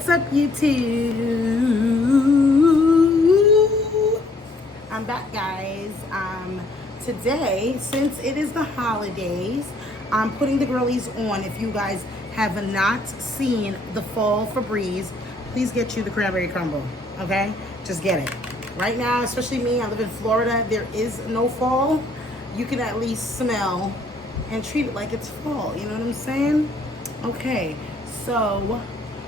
What's up, YouTube? I'm back, guys. Today, since it is the holidays, I'm putting the girlies on. If you guys have not seen the fall Febreze, please get you the cranberry crumble, okay? Just get it. Right now, especially me, I live in Florida, there is no fall. You can at least smell and treat it like it's fall, you know what I'm saying? Okay, so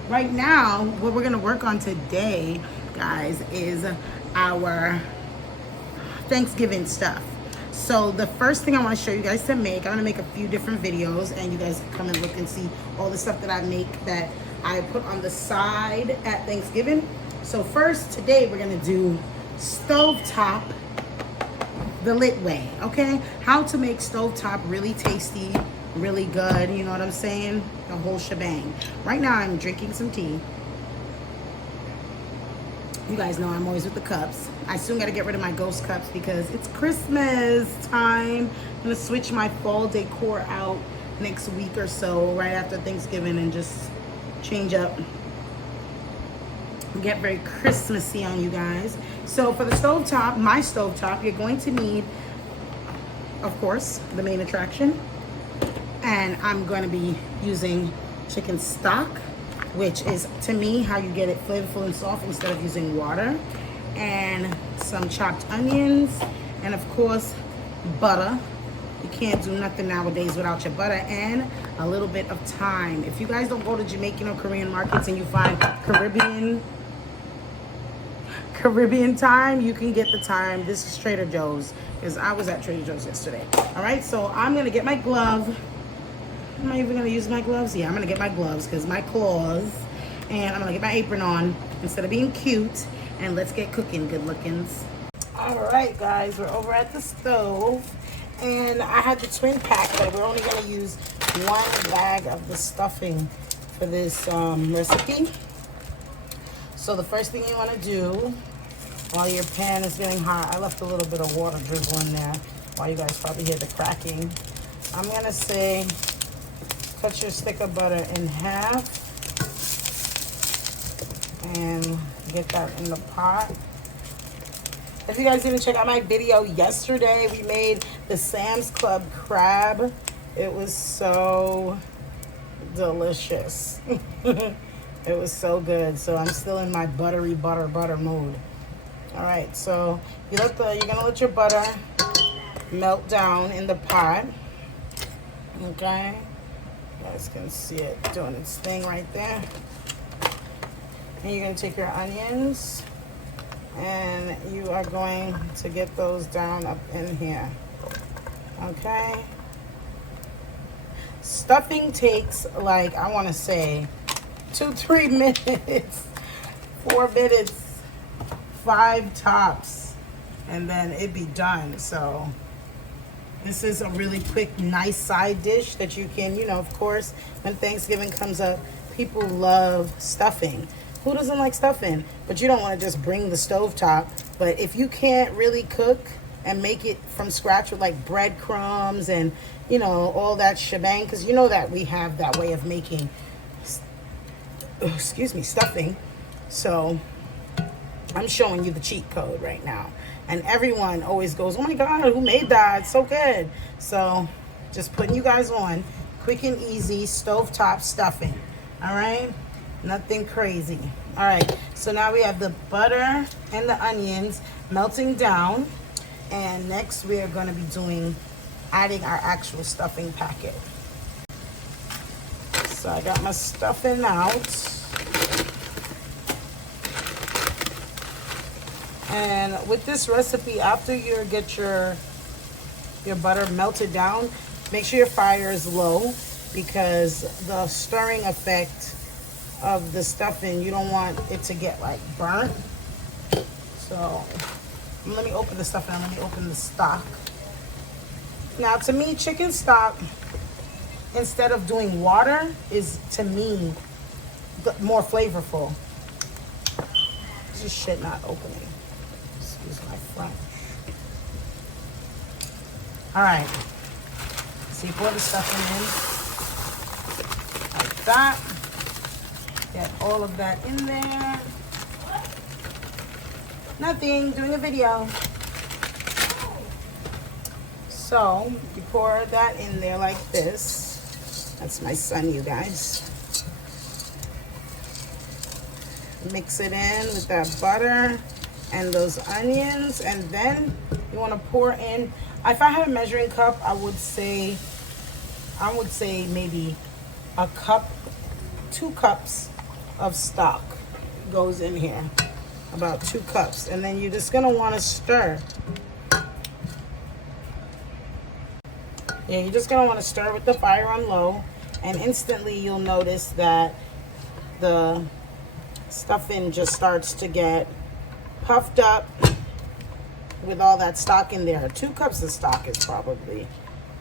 right now, what we're gonna work on today, guys, is our Thanksgiving stuff. So the first thing I want to show you guys to make, I'm gonna make a few different videos and you guys come and look and see all the stuff that I make that I put on the side at Thanksgiving. So first, today we're gonna do stovetop the lit way, okay? How to make stovetop really tasty, really good, you know what I'm saying? The whole shebang. Right now I'm drinking some tea. You guys know I'm always with the cups. I soon gotta get rid of my ghost cups because it's Christmas time. I'm gonna switch my fall decor out next week or so, right after Thanksgiving, and just change up. Get very Christmassy on you guys. So for the stovetop, my stovetop, you're going to need, of course, the main attraction. And I'm going to be using chicken stock, which is, to me, how you get it flavorful and soft instead of using water. And some chopped onions. And of course, butter. You can't do nothing nowadays without your butter. And a little bit of thyme. If you guys don't go to Jamaican or Korean markets and you find Caribbean thyme, you can get the thyme. This is Trader Joe's, because I was at Trader Joe's yesterday. All right, so I'm gonna get my glove. Am I even gonna use my gloves? Yeah, I'm gonna get my gloves because my claws, and I'm gonna get my apron on instead of being cute, and let's get cooking, good lookings. All right, guys, we're over at the stove, and I had the twin pack, but we're only gonna use one bag of the stuffing for this recipe. So the first thing you wanna do while your pan is getting hot, I left a little bit of water drizzle in there while you guys probably hear the cracking. I'm gonna say, cut your stick of butter in half and get that in the pot. If you guys didn't check out my video yesterday, we made the Sam's Club crab. It was so delicious. It was so good. So I'm still in my buttery butter mode. All right, so you're gonna let your butter melt down in the pot. Okay, you guys can see it doing its thing right there. And you're gonna take your onions and you are going to get those down up in here. Okay. Stuffing takes, like, I want to say 2-3 minutes, 4 minutes, 5 tops, and then it'd be done. So this is a really quick, nice side dish that you can, you know, of course, when Thanksgiving comes up, people love stuffing. Who doesn't like stuffing? But you don't want to just bring the stovetop. But if you can't really cook and make it from scratch with like breadcrumbs and, you know, all that shebang, because you know that we have that way of making, excuse me, stuffing. So I'm showing you the cheat code right now. And everyone always goes, oh my God, who made that? It's so good. So just putting you guys on quick and easy stovetop stuffing. All right, nothing crazy. All right, so now we have the butter and the onions melting down. And next we are going to be adding our actual stuffing packet. So I got my stuffing out. And with this recipe, after you get your butter melted down, make sure your fire is low, because the stirring effect of the stuffing, you don't want it to get like burnt. So let me open the stuffing and let me open the stock. Now, to me, chicken stock, instead of doing water, is, to me, more flavorful. This is shit not opening. Excuse my French. All right. So you pour the stuffing in like that. Get all of that in there. Nothing, doing a video. So you pour that in there like this. That's my son, you guys. Mix it in with that butter and those onions, and then you want to pour in, if I had a measuring cup, I would say maybe a cup, 2 cups of stock goes in here, about 2 cups, and then you're just gonna want to stir. Yeah, you're just gonna want to stir with the fire on low, and instantly you'll notice that the stuffing just starts to get puffed up with all that stock in there. 2 cups of stock is probably,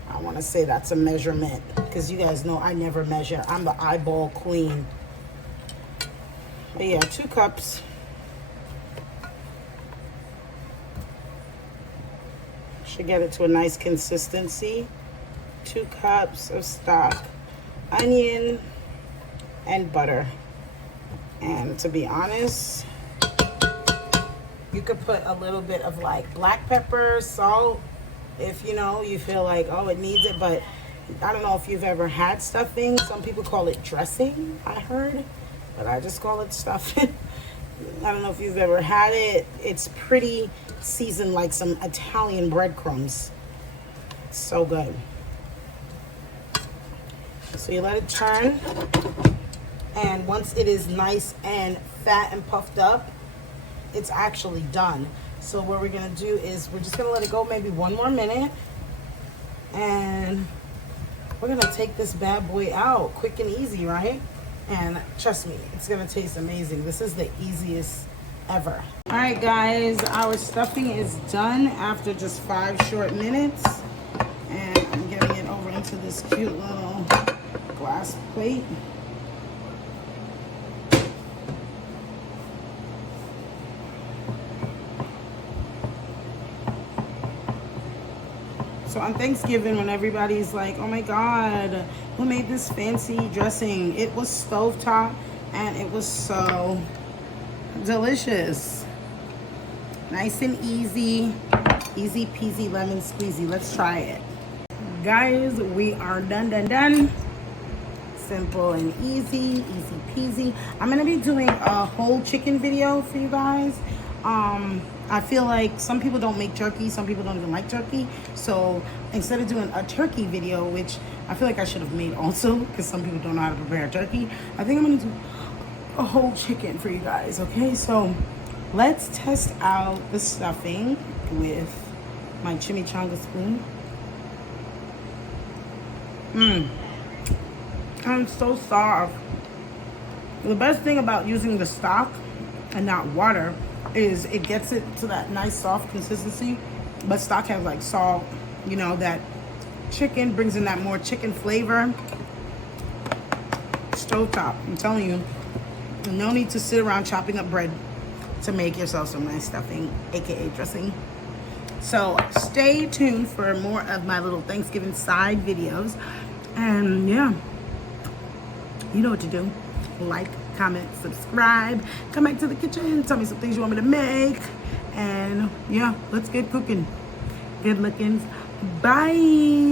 I want to say that's a measurement, because you guys know I never measure. I'm the eyeball queen. But yeah, 2 cups. Should get it to a nice consistency. 2 cups of stock, onion, and butter. And to be honest, you could put a little bit of like black pepper, salt, if you know, you feel like, oh, it needs it. But I don't know if you've ever had stuffing. Some people call it dressing, I heard, but I just call it stuffing. I don't know if you've ever had it. It's pretty seasoned like some Italian breadcrumbs. So good. So you let it turn. And once it is nice and fat and puffed up, it's actually done. So what we're gonna do is we're just gonna let it go maybe 1 more minute, and we're gonna take this bad boy out quick and easy, right? And trust me, it's gonna taste amazing. This is the easiest ever. All right, guys, our stuffing is done after just 5 short minutes, and I'm getting it over into this cute little glass plate. So on Thanksgiving, when everybody's like, oh my God, who made this fancy dressing? It was stovetop, and it was so delicious. Nice and easy. Easy peasy lemon squeezy. Let's try it. Guys, we are done. Simple and easy peasy. I'm gonna be doing a whole chicken video for you guys. I feel like some people don't make turkey, some people don't even like turkey. So instead of doing a turkey video, which I feel like I should have made also, because some people don't know how to prepare turkey, I think I'm gonna do a whole chicken for you guys, okay? So let's test out the stuffing with my chimichanga spoon. I'm so soft. The best thing about using the stock and not water is it gets it to that nice soft consistency, but stock has like salt, you know, that chicken brings in that more chicken flavor. Stovetop, I'm telling you, no need to sit around chopping up bread to make yourself some nice stuffing, aka dressing. So stay tuned for more of my little Thanksgiving side videos, and yeah, you know what to do. Like, comment, subscribe, come back to the kitchen, tell me some things you want me to make, and yeah, let's get cooking. Good lookings. Bye.